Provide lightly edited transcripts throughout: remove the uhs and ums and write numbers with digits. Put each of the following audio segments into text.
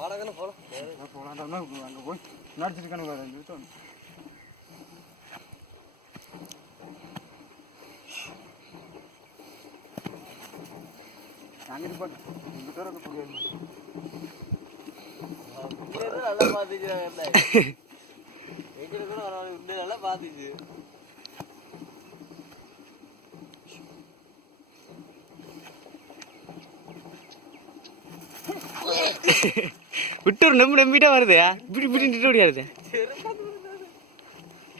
வாடகை போகலாம் போகலாம்னா அங்கே போய் நடிச்சிருக்கானு நிறுத்தம். அங்கிட்டு போட்டு நல்லா பார்த்துச்சு நல்லா பார்த்துச்சு. விட்டு நம்பிட்டா வருது இப்படி இப்படி நிட்டு ஓடியாருது.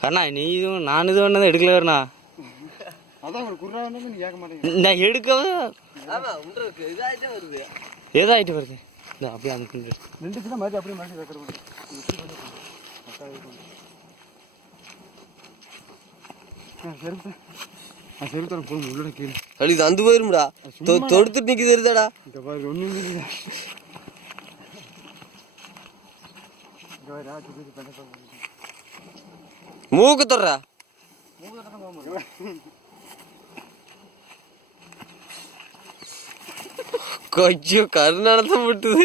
கண்ணா நீ இதுவும் நான் இது ஒன்று எடுக்கல வரண்ணா. நான் எடுக்கவே ஏதாயிட்டு வருது. அப்படியே அந்த அந்த போயிரும்டா தொடுத்துட்டு நிக்க தெரியுதாடா. மூக்கு தொடரா கொஞ்சம் கருநாடத்தான் விட்டுது.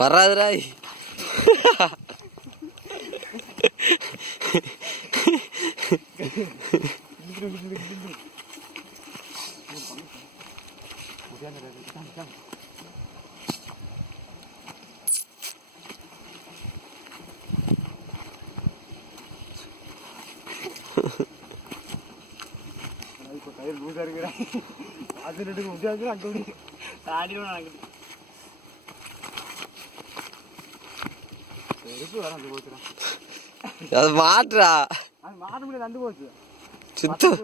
வராதுராய் அது மாற்றா சுத்தம்